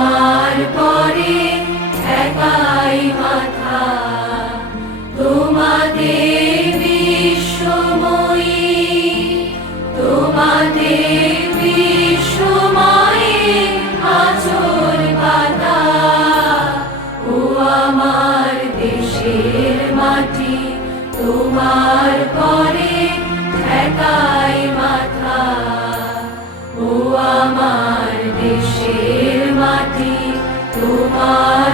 তোমার পরে ঠেকাই মাথা, তোমাদের বিশ্বময়ী, তোমাদের বিশ্বময়ী আঁচল পাতা। ও আমার দেশের মাটি, তোমার পরে ঠেকাই মাথা। ও আমার দেশের মাটি, তোমার